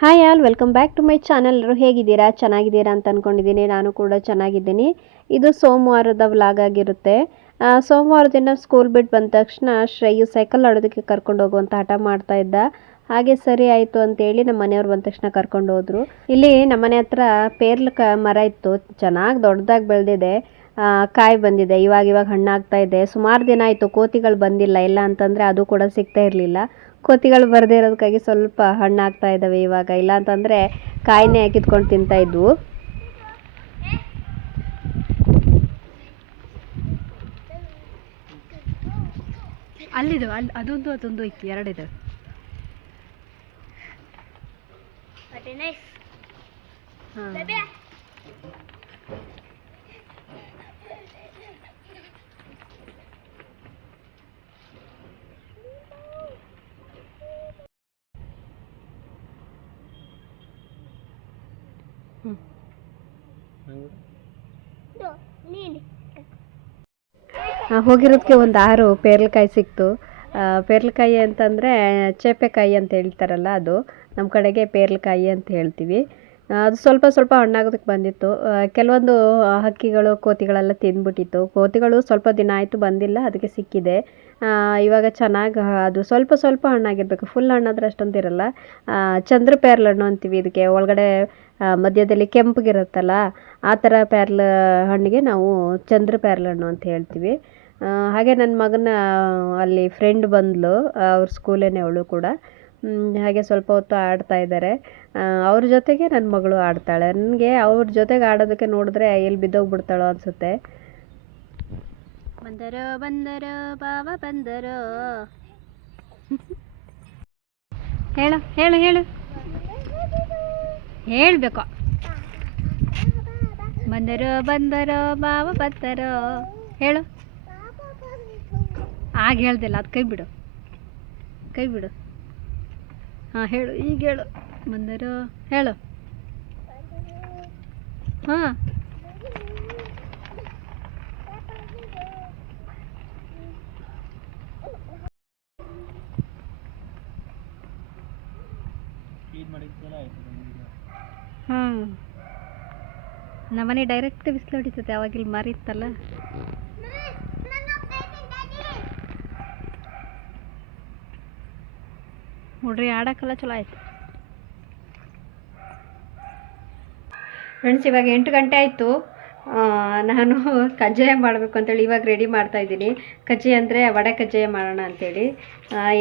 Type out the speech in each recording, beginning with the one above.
Hi all welcome back to my channel ಹೇಗಿದ್ದೀರಾ? ಚೆನ್ನಾಗಿದ್ದೀರಾ ಅಂತ ಅಂದ್ಕೊಂಡಿದ್ದೀನಿ ನಾನು ಕೂಡ ಚೆನ್ನಾಗಿದ್ದೀನಿ. ಇದು ಸೋಮವಾರದ ವ್ಲಾಗ್ ಆಗಿರುತ್ತೆ. ಸೋಮವಾರ ದಿನ ಸ್ಕೂಲ್ ಬಿಟ್ಟು ಬಂದ ತಕ್ಷಣ ಶ್ರೇಯು ಸೈಕಲ್ ಆಡೋದಕ್ಕೆ ಕರ್ಕೊಂಡು ಹೋಗುವಂಥ ಹಠ ಮಾಡ್ತಾ ಇದ್ದ. ಹಾಗೆ ಸರಿ ಆಯಿತು ಅಂತೇಳಿ ನಮ್ಮ ಮನೆಯವ್ರು ಬಂದ ತಕ್ಷಣ ಕರ್ಕೊಂಡು ಹೋದರು. ಇಲ್ಲಿ ನಮ್ಮ ಮನೆ ಹತ್ರ ಪೇರ್ಲ ಕ, ಮರ ಇತ್ತು. ಚೆನ್ನಾಗಿ ದೊಡ್ಡದಾಗಿ ಬೆಳೆದಿದೆ. ಕಾಯಿ ಬಂದಿದೆ. ಇವಾಗ ಇವಾಗ ಹಣ್ಣಾಗ್ತಾ ಇದೆ. ಸುಮಾರು ದಿನ ಆಯಿತು, ಕೋತಿಗಳು ಬಂದಿಲ್ಲ. ಇಲ್ಲ ಅಂತಂದರೆ ಅದು ಕೂಡ ಸಿಗ್ತಾ ಇರಲಿಲ್ಲ. ಕೋತಿಗಳು ಬರದೇ ಇರೋದಕ್ಕಾಗಿ ಸ್ವಲ್ಪ ಹಣ್ಣಾಗ್ತಾ ಇದ್ದಾವೆ ಇವಾಗ. ಇಲ್ಲ ಅಂತಂದರೆ ಕಾಯಿನೇ ಕಿತ್ಕೊಂಡು ತಿಂತಾ ಇದ್ವು. ಅಲ್ಲಿದು ಅಲ್ಲಿ ಅದೊಂದು ಅದೊಂದು ಇತ್ತು ಎರಡಿದ್ದಾವೆ ಆ, ಹೋಗಿರೋದಕ್ಕೆ ಒಂದು ಆರು ಪೇರ್ಲಕಾಯಿ ಸಿಕ್ತು. ಪೇರ್ಲಕಾಯಿ ಅಂತಂದರೆ, ಚೇಪೆಕಾಯಿ ಅಂತ ಹೇಳ್ತಾರಲ್ಲ ಅದು. ನಮ್ಮ ಕಡೆಗೆ ಪೇರ್ಲಕಾಯಿ ಅಂತ ಹೇಳ್ತೀವಿ. ಅದು ಸ್ವಲ್ಪ ಸ್ವಲ್ಪ ಹಣ್ಣಾಗೋದಕ್ಕೆ ಬಂದಿತ್ತು. ಕೆಲವೊಂದು ಹಕ್ಕಿಗಳು, ಕೋತಿಗಳೆಲ್ಲ ತಿಂದ್ಬಿಟ್ಟಿತ್ತು. ಕೋತಿಗಳು ಸ್ವಲ್ಪ ದಿನ ಆಯಿತು ಬಂದಿಲ್ಲ, ಅದಕ್ಕೆ ಸಿಕ್ಕಿದೆ. ಇವಾಗ ಚೆನ್ನಾಗಿ, ಅದು ಸ್ವಲ್ಪ ಸ್ವಲ್ಪ ಹಣ್ಣಾಗಿರ್ಬೇಕು. ಫುಲ್ ಹಣ್ಣಾದ್ರೆ ಅಷ್ಟೊಂದು ಇರಲ್ಲ. ಚಂದ್ರ ಪೇರ್ಲ ಹಣ್ಣು ಅಂತೀವಿ ಇದಕ್ಕೆ. ಒಳಗಡೆ ಮಧ್ಯದಲ್ಲಿ ಕೆಂಪಗಿರುತ್ತಲ್ಲ, ಆ ಥರ ಪೇರ್ಲ ಹಣ್ಣಿಗೆ ನಾವು ಚಂದ್ರ ಪೇರ್ಲ ಹಣ್ಣು ಅಂತ ಹೇಳ್ತೀವಿ. ಹಾಗೆ ನನ್ನ ಮಗನ, ಅಲ್ಲಿ ಫ್ರೆಂಡ್ ಬಂದಳು ಅವ್ರ ಸ್ಕೂಲೇನೆ ಅವಳು ಕೂಡ. ಹಾಗೆ ಸ್ವಲ್ಪ ಹೊತ್ತು ಆಡ್ತಾ ಇದ್ದಾರೆ. ಅವ್ರ ಜೊತೆಗೆ ನನ್ನ ಮಗಳು ಆಡ್ತಾಳೆ. ನನಗೆ ಅವ್ರ ಜೊತೆಗೆ ಆಡೋದಕ್ಕೆ ನೋಡಿದ್ರೆ ಎಲ್ಲಿ ಬಿದ್ದೋಗ್ಬಿಡ್ತಾಳೋ ಅನಿಸುತ್ತೆ. ಬಂದರೋ ಬಂದರೋ ಬಾವ ಬಂದರೋ. ಹೇಳು ಹೇಳು ಹೇಳು. ಹೇಳ್ಬೇಕು. ಬಂದರೋ ಬಂದರೋ ಬಾವ ಬಂದರೋ. ಹೇಳು. ಆಗ ಹೇಳ್ದಿಲ್ಲ, ಅದು ಕೈ ಬಿಡು. ಕೈ ಬಿಡು. ಹಾಂ, ಹೇಳು, ಈಗ ಹೇಳು. ಬಂದರು? ಹೇಳು. ಹಾಂ. ಹ್ಞೂ ನಮ್ಮನೆ ಡೈರೆಕ್ಟ್ ಬಿಸಿಲು ಹೊಡಿತೈತೆ ಅವಾಗ ಇಲ್ಲಿ ಮರ ಇತ್ತಲ್ಲ? ಹುಡ್ರಿ ಆಡೋಕ್ಕೆಲ್ಲ ಚಲೋ ಆಯ್ತು. ಫ್ರೆಂಡ್ಸ್ ಇವಾಗ ಎಂಟು ಗಂಟೆ ಆಯಿತು. ನಾನು ಕಜ್ಜಾಯ ಮಾಡಬೇಕು ಅಂತೇಳಿ ಇವಾಗ ರೆಡಿ ಮಾಡ್ತಾ ಇದ್ದೀನಿ. ಕಜ್ಜಾಯ ಅಂದರೆ ವಡೆ ಕಜ್ಜಾಯ ಮಾಡೋಣ ಅಂತೇಳಿ.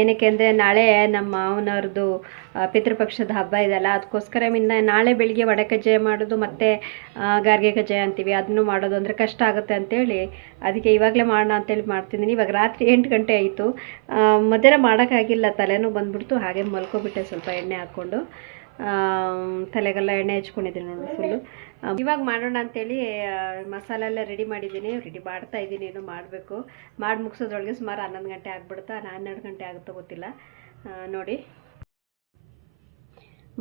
ಏನಕ್ಕೆ ಅಂದರೆ ನಾಳೆ ನಮ್ಮ ಮಾವನವ್ರದ್ದು ಪಿತೃಪಕ್ಷದ ಹಬ್ಬ ಇದೆಲ್ಲ, ಅದಕ್ಕೋಸ್ಕರ ಮಿನ್ನ ನಾಳೆ ಬೆಳಿಗ್ಗೆ ವಡೆ ಕಜ್ಜಾಯ ಮಾಡೋದು ಮತ್ತು ಗಾರ್ಗೆ ಕಜ್ಜಾಯ ಅಂತೀವಿ. ಅದನ್ನು ಮಾಡೋದು ಅಂದರೆ ಕಷ್ಟ ಆಗುತ್ತೆ ಅಂತೇಳಿ ಅದಕ್ಕೆ ಇವಾಗಲೇ ಮಾಡೋಣ ಅಂತೇಳಿ ಮಾಡ್ತಿದ್ದೀನಿ. ಇವಾಗ ರಾತ್ರಿ ಎಂಟು ಗಂಟೆ ಆಯಿತು. ಮಧ್ಯಾಹ್ನ ಮಾಡೋಕ್ಕಾಗಿಲ್ಲ ತಲೆನೂ ಬಂದ್ಬಿಡ್ತು. ಹಾಗೆ ಮಲ್ಕೊಬಿಟ್ಟೆ ಸ್ವಲ್ಪ ಎಣ್ಣೆ ಹಾಕ್ಕೊಂಡು. ತಲೆಗೆಲ್ಲ ಎಣ್ಣೆ ಹಚ್ಕೊಂಡಿದ್ದೀನಿ ನೋಡಿ ಫುಲ್ಲು ಇವಾಗ ಮಾಡೋಣ ಅಂತೇಳಿ ಮಸಾಲೆ ಎಲ್ಲ ರೆಡಿ ಮಾಡಿದ್ದೀನಿ. ರೆಡಿ ಮಾಡ್ತಾ ಇದ್ದೀನಿ ಏನು ಮಾಡಬೇಕು. ಮಾಡಿ ಮುಗಿಸೋದ್ರೊಳಗೆ ಸುಮಾರು ಹನ್ನೊಂದು ಗಂಟೆ ಆಗ್ಬಿಡುತ್ತಾ? ಹನ್ನೆರಡು ಗಂಟೆ ಆಗುತ್ತೋ ಗೊತ್ತಿಲ್ಲ. ನೋಡಿ.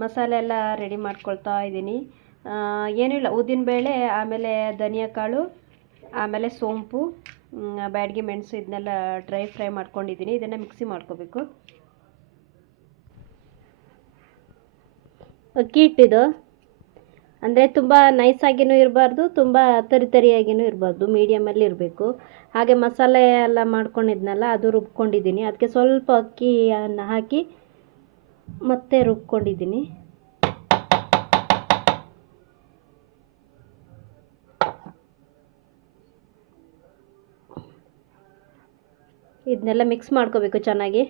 ಮಸಾಲೆ ಎಲ್ಲ ರೆಡಿ ಮಾಡ್ಕೊಳ್ತಾ ಇದ್ದೀನಿ. ಏನೂ ಇಲ್ಲ. ಉದ್ದಿನಬೇಳೆ ಆಮೇಲೆ ಧನಿಯಾ ಕಾಳು, ಆಮೇಲೆ ಸೋಂಪು ಬ್ಯಾಡ್ಗೆ ಮೆಣಸು ಇದನ್ನೆಲ್ಲ ಡ್ರೈ ಫ್ರೈ ಮಾಡ್ಕೊಂಡಿದ್ದೀನಿ. ಇದನ್ನು ಮಿಕ್ಸಿ ಮಾಡ್ಕೋಬೇಕು. ಅಕ್ಕಿ ಹಿಟ್ಟಿದು ಅಂದರೆ ತುಂಬ ನೈಸಾಗಿಯೂ ಇರಬಾರ್ದು, ತುಂಬ ತರಿ ತರಿಯಾಗಿನೂ ಇರಬಾರ್ದು ಮೀಡಿಯಮಲ್ಲಿ ಇರಬೇಕು. ಹಾಗೆ ಮಸಾಲೆ ಎಲ್ಲ ಮಾಡ್ಕೊಂಡಿದ್ನಲ್ಲ, ಅದು ರುಬ್ಕೊಂಡಿದ್ದೀನಿ. ಅದಕ್ಕೆ ಸ್ವಲ್ಪ ಅಕ್ಕಿಯನ್ನು ಹಾಕಿ ಮತ್ತೆ ರುಬ್ಕೊಂಡಿದ್ದೀನಿ. ಇದನ್ನೆಲ್ಲ ಮಿಕ್ಸ್ ಮಾಡ್ಕೋಬೇಕು ಚೆನ್ನಾಗಿ.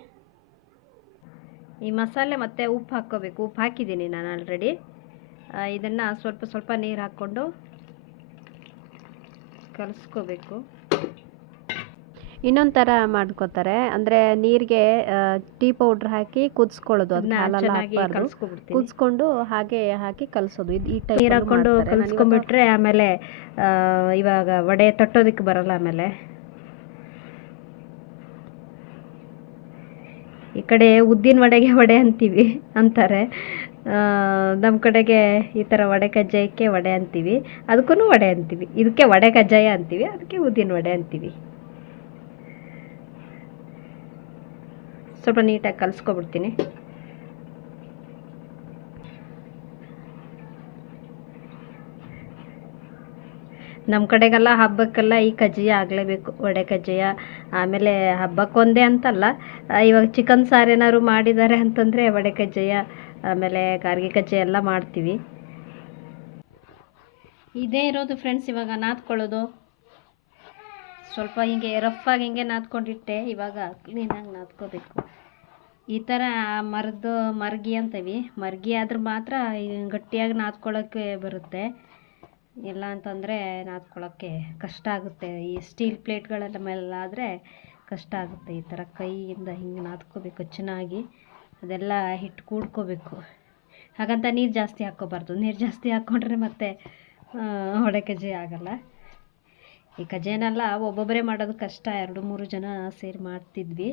ಈ ಮಸಾಲೆ ಮತ್ತು ಉಪ್ಪು ಹಾಕ್ಕೋಬೇಕು. ಉಪ್ಪು ಹಾಕಿದ್ದೀನಿ ನಾನು ಆಲ್ರೆಡಿ ಇದನ್ನು ಸ್ವಲ್ಪ ಸ್ವಲ್ಪ ನೀರು ಹಾಕ್ಕೊಂಡು ಕಲಿಸ್ಕೋಬೇಕು. ಇನ್ನೊಂದು ಥರ ಮಾಡ್ಕೋತಾರೆ. ಅಂದರೆ ನೀರಿಗೆ ಟೀ ಪೌಡ್ರ್ ಹಾಕಿ ಕುದಿಸ್ಕೊಳ್ಳೋದು. ಕುದಿಸ್ಕೊಂಡು ಹಾಗೆ ಹಾಕಿ ಕಲಿಸೋದು. ಈ ಟೈಪ್ ನೀರು ಹಾಕ್ಕೊಂಡು ಕಲಿಸ್ಕೊಂಡ್ಬಿಟ್ರೆ ಆಮೇಲೆ ಇವಾಗ ವಡೆ ತಟ್ಟೋದಕ್ಕೆ ಬರಲ್ಲ ಆಮೇಲೆ. ಈ ಕಡೆ ಉದ್ದಿನ ವಡೆಗೆ ವಡೆ ಅಂತೀವಿ ಅಂತಾರೆ. ನಮ್ಮ ಕಡೆಗೆ ಈ ಥರ ವಡೆ ಕಜ್ಜಾಯಕ್ಕೆ ವಡೆ ಅಂತೀವಿ. ಅದಕ್ಕೂ ವಡೆ ಅಂತೀವಿ. ಇದಕ್ಕೆ ವಡೆ ಕಜ್ಜಾಯ ಅಂತೀವಿ, ಅದಕ್ಕೆ ಉದ್ದಿನ ವಡೆ ಅಂತೀವಿ. ಸ್ವಲ್ಪ ನೀಟಾಗಿ ಕಲಿಸ್ಕೊಬಿಡ್ತೀನಿ. ನಮ್ಮ ಕಡೆಗೆಲ್ಲ ಹಬ್ಬಕ್ಕೆಲ್ಲ ಈ ಕಜ್ಜಿಯ ಆಗಲೇಬೇಕು, ವಡೆ ಕಜ್ಜಿಯ. ಆಮೇಲೆ ಹಬ್ಬಕ್ಕೊಂದೇ ಅಂತಲ್ಲ ಇವಾಗ ಚಿಕನ್ ಸಾರು ಏನಾದ್ರು ಮಾಡಿದ್ದಾರೆ ಅಂತಂದರೆ ವಡೆ ಕಜ್ಜಿಯ, ಆಮೇಲೆ ಗಾರ್ಗಿ ಕಜ್ಜಿ ಎಲ್ಲ ಮಾಡ್ತೀವಿ. ಇದೇ ಇರೋದು ಫ್ರೆಂಡ್ಸ್ ಇವಾಗ ನಾದ್ಕೊಳ್ಳೋದು. ಸ್ವಲ್ಪ ಹಿಂಗೆ ರಫಾಗಿ ಹಿಂಗೆ ನಾದ್ಕೊಂಡಿಟ್ಟೆ, ಇವಾಗ ಕ್ಲೀನಾಗಿ ನಾದ್ಕೋಬೇಕು. ಈ ಥರ ಮರದ್ದು ಮರ್ಗಿ ಅಂತೀವಿ. ಮರ್ಗಿ ಆದ್ರೆ ಮಾತ್ರ ಗಟ್ಟಿಯಾಗಿ ನಾದ್ಕೊಳ್ಳೋಕ್ಕೆ ಬರುತ್ತೆ. ಇಲ್ಲ ಅಂತಂದರೆ ನಾದ್ಕೊಳ್ಳೋಕ್ಕೆ ಕಷ್ಟ ಆಗುತ್ತೆ. ಈ ಸ್ಟೀಲ್ ಪ್ಲೇಟ್ಗಳೆಲ್ಲ ಮೇಲಾದರೆ ಕಷ್ಟ ಆಗುತ್ತೆ. ಈ ಥರ ಕೈಯಿಂದ ಹಿಂಗೆ ನಾದ್ಕೋಬೇಕು ಚೆನ್ನಾಗಿ. ಅದೆಲ್ಲ ಹಿಟ್ಟು ಕೂಡ್ಕೋಬೇಕು. ಹಾಗಂತ ನೀರು ಜಾಸ್ತಿ ಹಾಕ್ಕೋಬಾರ್ದು. ನೀರು ಜಾಸ್ತಿ ಹಾಕ್ಕೊಂಡ್ರೆ ಮತ್ತೆ ಹೊಡೆ ಕಜ್ಜಿ ಆಗಲ್ಲ. ಈ ಕಜ್ಜೆನೆಲ್ಲ ಒಬ್ಬೊಬ್ಬರೇ ಮಾಡೋದು ಕಷ್ಟ. ಎರಡು, ಮೂರು ಜನ ಸೇರಿ ಮಾಡ್ತಿದ್ವಿ.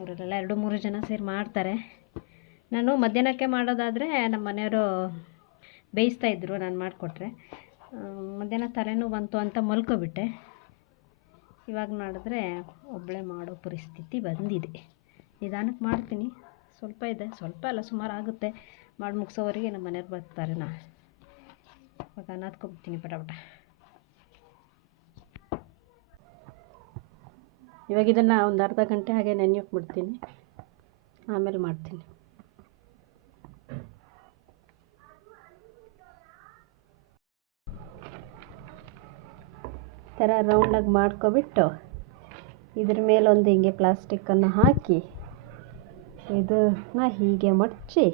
ಊರಲ್ಲೆಲ್ಲ ಎರಡು, ಮೂರು ಜನ ಸೇರಿ ಮಾಡ್ತಾರೆ. ನಾನು ಮಧ್ಯಾಹ್ನಕ್ಕೆ ಮಾಡೋದಾದರೆ ನಮ್ಮ ಮನೆಯವರು ಬೇಯಿಸ್ತಾ ಇದ್ದರು ನಾನು ಮಾಡಿಕೊಟ್ರೆ. ಮಧ್ಯಾಹ್ನ ತಲೆನೋವು ಬಂತು ಅಂತ ಮಲ್ಕೊಬಿಟ್ಟೆ. ಇವಾಗ ಮಾಡಿದ್ರೆ ಒಬ್ಬಳೇ ಮಾಡೋ ಪರಿಸ್ಥಿತಿ ಬಂದಿದೆ. ನಿಧಾನಕ್ಕೆ ಮಾಡ್ತೀನಿ. ಸ್ವಲ್ಪ ಇದೆ. ಸ್ವಲ್ಪ ಅಲ್ಲ, ಸುಮಾರು ಆಗುತ್ತೆ. ಮಾಡಿ ಮುಗಿಸೋವರೆಗೆ ನಮ್ಮ ಮನೆಯವ್ರು ಬರ್ತಾರೆ ನಾ. ಇವಾಗ ನಾದ್ಕೊಬಿಡ್ತೀನಿ ಪಟಾಪಟ. ಇವಾಗ ಇದನ್ನು ಒಂದು ಅರ್ಧ ಗಂಟೆ ಹಾಗೆ ನೆನೆಯೋಕೆ ಬಿಡ್ತೀನಿ. ಆಮೇಲೆ ಮಾಡ್ತೀನಿ ಈ ಥರ ರೌಂಡಾಗಿ ಮಾಡ್ಕೊಬಿಟ್ಟು ಇದ್ರ ಮೇಲೊಂದು ಹಿಂಗೆ ಪ್ಲಾಸ್ಟಿಕ್ಕನ್ನು ಹಾಕಿ ಇದನ್ನ ಹೀಗೆ ಮಡಚಿ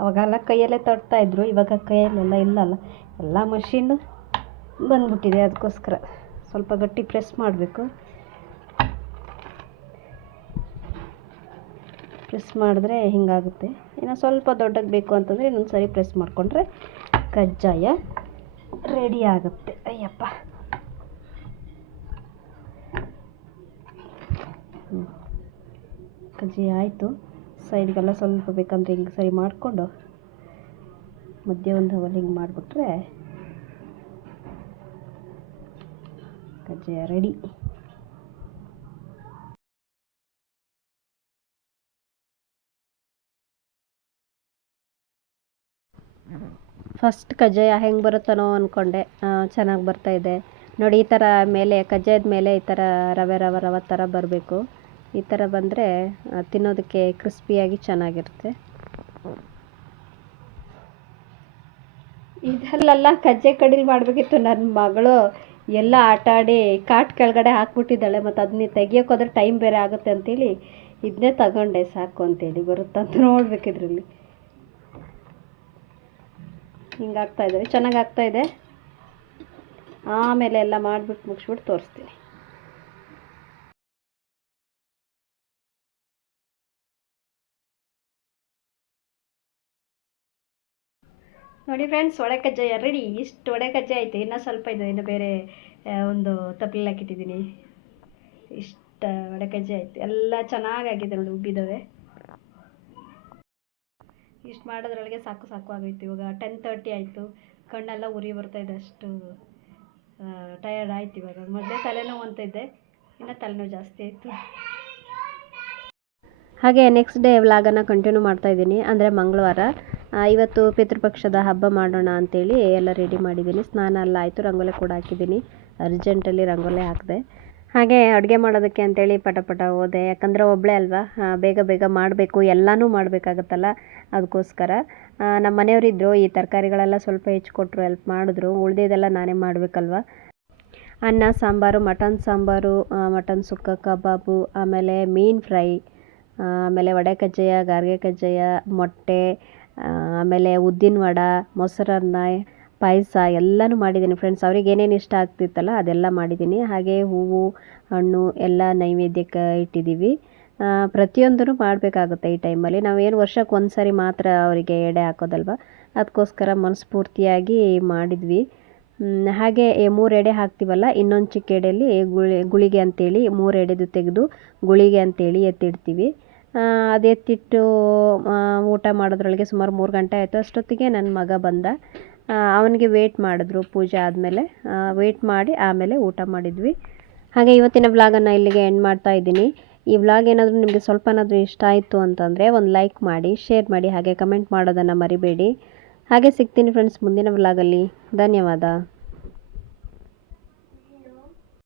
ಅವಾಗೆಲ್ಲ ಕೈಯಲ್ಲೇ ತೊಡ್ತಾ ಇದ್ರು, ಇವಾಗ ಕೈಯಲ್ಲೆಲ್ಲ ಇಲ್ಲಲ್ಲ. ಎಲ್ಲ ಮಷೀನು ಬಂದ್ಬಿಟ್ಟಿದೆ ಅದಕ್ಕೋಸ್ಕರ. ಸ್ವಲ್ಪ ಗಟ್ಟಿ ಪ್ರೆಸ್ ಮಾಡಬೇಕು. ಪ್ರೆಸ್ ಮಾಡಿದ್ರೆ ಹಿಂಗಾಗುತ್ತೆ. ಇನ್ನು ಸ್ವಲ್ಪ ದೊಡ್ಡಗೆ ಬೇಕು ಅಂತಂದರೆ ಇನ್ನೊಂದು ಸರಿ ಪ್ರೆಸ್ ಮಾಡಿಕೊಂಡ್ರೆ ಕಜ್ಜಾಯ ರೆಡಿ ಆಗುತ್ತೆ. ಅಯ್ಯಪ್ಪ. ಕಜ್ಜಿ, ಆಯಿತು. ಸೈಡ್ಗೆಲ್ಲ ಸ್ವಲ್ಪ ಬೇಕಂದ್ರೆ ಹಿಂಗೆ ಸರಿ ಮಾಡಿಕೊಂಡು ಮಧ್ಯೆ ಒಂದು ಹವಲ್ ಹಿಂಗೆ ಮಾಡಿಬಿಟ್ರೆ ಕಜ್ಜಾಯ ರೆಡಿ. ಫಸ್ಟ್ ಕಜ್ಜಾಯ ಹೆಂಗೆ ಬರುತ್ತನೋ ಅಂದ್ಕೊಂಡೆ ಚೆನ್ನಾಗಿ ಬರ್ತಾಯಿದೆ ನೋಡಿ, ಈ ಥರ ಮೇಲೆ, ಕಜ್ಜಾಯದ ಮೇಲೆ ಈ ಥರ ರವೆ ರವೆ ರವೆ ಥರ ಬರಬೇಕು. ಈ ಥರ ಬಂದರೆ ತಿನ್ನೋದಕ್ಕೆ ಕ್ರಿಸ್ಪಿಯಾಗಿ ಚೆನ್ನಾಗಿರುತ್ತೆ. ಇದರಲ್ಲೆಲ್ಲ ಕಜ್ಜೆ ಕಡಿಲ್ ಮಾಡಬೇಕಿತ್ತು ನನ್ನ ಮಗಳು. ಎಲ್ಲ ಆಟ ಆಡಿ ಕಾಟ್ ಕೆಳಗಡೆ ಹಾಕ್ಬಿಟ್ಟಿದ್ದಾಳೆ, ಮತ್ತು ಅದನ್ನ ತೆಗಿಯೋಕ್ಕೋದ್ರೆ ಟೈಮ್ ಬೇರೆ ಆಗುತ್ತೆ ಅಂತೇಳಿ ಇದನ್ನೇ ತಗೊಂಡೆ ಸಾಕು ಅಂತೇಳಿ ಬರುತ್ತಂತ ನೋಡ್ಬೇಕು ಇದರಲ್ಲಿ. ಹಿಂಗೆ ಆಗ್ತಾ ಇದೆ. ಚೆನ್ನಾಗಿ ಆಗ್ತಾ ಇದೆ. ಆಮೇಲೆ ಎಲ್ಲ ಮಾಡಿಬಿಟ್ಟು ಮುಗಿಸ್ಬಿಟ್ಟು ತೋರಿಸ್ತೀನಿ. ನೋಡಿ ಫ್ರೆಂಡ್ಸ್ ಒಡೆ ಕಜ್ಜಾಯ. ರೆಡಿ ಇಷ್ಟು ಒಡೆ ಕಜ್ಜಾಯ ಆಯಿತು ಇನ್ನೂ ಸ್ವಲ್ಪ ಇದೆ. ಇನ್ನು ಬೇರೆ ಒಂದು ತಪ್ಪಲಲ್ಲಿ ಹಾಕಿಟ್ಟಿದ್ದೀನಿ. ಇಷ್ಟು ಒಡೆ ಕಜ್ಜಾಯ ಆಯಿತು ಎಲ್ಲ ಚೆನ್ನಾಗಾಗಿದೆ ನೋಡಿ ಉಬ್ಬಿದ್ದಾವೆ. ಇಷ್ಟು ಮಾಡೋದ್ರೊಳಗೆ ಸಾಕು ಸಾಕು ಆಗೋಯ್ತು. ಇವಾಗ ಟೆನ್ ತರ್ಟಿ ಆಯಿತು. ಕಣ್ಣೆಲ್ಲ ಉರಿ ಬರ್ತಾ ಇದೆ ಅಷ್ಟು ಟಯರ್ಡ್ ಆಯ್ತು ಇವಾಗ. ಮೊದಲೇ ತಲೆನೋವು ಅಂತ ಇದ್ದೆ. ಇನ್ನು ತಲೆನೋವು ಜಾಸ್ತಿ ಆಯಿತು. ಹಾಗೆ ನೆಕ್ಸ್ಟ್ ಡೇ ವ್ಲಾಗನ್ನು ಕಂಟಿನ್ಯೂ ಮಾಡ್ತಾ ಇದ್ದೀನಿ. ಅಂದರೆ ಮಂಗಳವಾರ. ಇವತ್ತು ಪಿತೃಪಕ್ಷದ ಹಬ್ಬ ಮಾಡೋಣ ಅಂತೇಳಿ ಎಲ್ಲ ರೆಡಿ ಮಾಡಿದ್ದೀನಿ. ಸ್ನಾನ ಎಲ್ಲ ಆಯಿತು. ರಂಗೋಲಿ ಕೂಡ ಹಾಕಿದ್ದೀನಿ. ಅರ್ಜೆಂಟಲ್ಲಿ ರಂಗೋಲಿ ಹಾಕಿದೆ. ಹಾಗೆ ಅಡುಗೆ ಮಾಡೋದಕ್ಕೆ ಅಂತೇಳಿ ಪಟ ಪಟ ಹೋದೆ ಯಾಕಂದರೆ ಒಬ್ಬಳೇ ಅಲ್ವಾ? ಬೇಗ ಬೇಗ ಮಾಡಬೇಕು. ಎಲ್ಲನೂ ಮಾಡಬೇಕಾಗತ್ತಲ್ಲ? ಅದಕ್ಕೋಸ್ಕರ ನಮ್ಮ ಮನೆಯವರಿದ್ದರು ಈ ತರಕಾರಿಗಳೆಲ್ಲ ಸ್ವಲ್ಪ ಹೆಚ್ಚಿಕೊಟ್ರು ಹೆಲ್ಪ್ ಮಾಡಿದ್ರು. ಉಳಿದಿದ್ದೆಲ್ಲ ನಾನೇ ಮಾಡಬೇಕಲ್ವ? ಅನ್ನ, ಸಾಂಬಾರು, ಮಟನ್ ಸಾಂಬಾರು ಮಟನ್ ಸುಕ್ಕ, ಕಬಾಬು, ಆಮೇಲೆ ಮೀನು ಫ್ರೈ ಆಮೇಲೆ ವಡೆ ಕಜ್ಜಾಯ, ಗಾರ್ಗೆ ಕಜ್ಜಾಯ, ಮೊಟ್ಟೆ ಆಮೇಲೆ ಉದ್ದಿನ ವಡ, ಮೊಸರನ್ನ ಪಾಯಸ ಎಲ್ಲನೂ ಮಾಡಿದ್ದೀನಿ ಫ್ರೆಂಡ್ಸ್ ಅವ್ರಿಗೆ ಏನೇನು ಇಷ್ಟ ಆಗ್ತಿತ್ತಲ್ಲ ಅದೆಲ್ಲ ಮಾಡಿದ್ದೀನಿ. ಹಾಗೆ ಹೂವು, ಹಣ್ಣು ಎಲ್ಲ ನೈವೇದ್ಯಕ್ಕೆ ಇಟ್ಟಿದ್ದೀವಿ. ಪ್ರತಿಯೊಂದೂ ಮಾಡಬೇಕಾಗುತ್ತೆ ಈ ಟೈಮಲ್ಲಿ ನಾವೇನು ವರ್ಷಕ್ಕೆ ಒಂದು ಸಾರಿ ಮಾತ್ರ ಅವರಿಗೆ ಎಡೆ ಹಾಕೋದಲ್ವ? ಅದಕ್ಕೋಸ್ಕರ ಮನಸ್ಫೂರ್ತಿಯಾಗಿ ಮಾಡಿದ್ವಿ. ಹಾಗೆ ಮೂರು ಎಡೆ ಹಾಕ್ತೀವಲ್ಲ, ಇನ್ನೊಂದು ಚಿಕ್ಕ ಎಡೆಯಲ್ಲಿ ಗುಳಿ, ಗುಳಿಗೆ ಅಂತೇಳಿ ಮೂರು ಎಡೆದು ತೆಗೆದು ಗುಳಿಗೆ ಅಂತೇಳಿ ಎತ್ತಿಡ್ತೀವಿ. ಅದೆತ್ತಿಟ್ಟು ಊಟ ಮಾಡೋದ್ರೊಳಗೆ ಸುಮಾರು ಮೂರು ಗಂಟೆ ಆಯಿತು. ಅಷ್ಟೊತ್ತಿಗೆ ನನ್ನ ಮಗ ಬಂದ. ಅವನಿಗೆ ವೇಟ್ ಮಾಡಿದ್ರು ಪೂಜೆ ಆದಮೇಲೆ. ವೇಟ್ ಮಾಡಿ ಆಮೇಲೆ ಊಟ ಮಾಡಿದ್ವಿ. ಹಾಗೆ ಇವತ್ತಿನ ವ್ಲಾಗನ್ನು ಇಲ್ಲಿಗೆ ಎಂಡ್ ಮಾಡ್ತಾ ಇದ್ದೀನಿ. ಈ ವ್ಲಾಗ್ ಏನಾದರೂ ನಿಮಗೆ ಸ್ವಲ್ಪನಾದರೂ ಇಷ್ಟ ಆಯಿತು ಅಂತಂದರೆ ಒಂದು ಲೈಕ್ ಮಾಡಿ ಶೇರ್ ಮಾಡಿ, ಹಾಗೆ ಕಮೆಂಟ್ ಮಾಡೋದನ್ನು ಮರಿಬೇಡಿ. ಹಾಗೆ ಸಿಗ್ತೀನಿ ಫ್ರೆಂಡ್ಸ್ ಮುಂದಿನ ವ್ಲಾಗಲ್ಲಿ ಧನ್ಯವಾದ.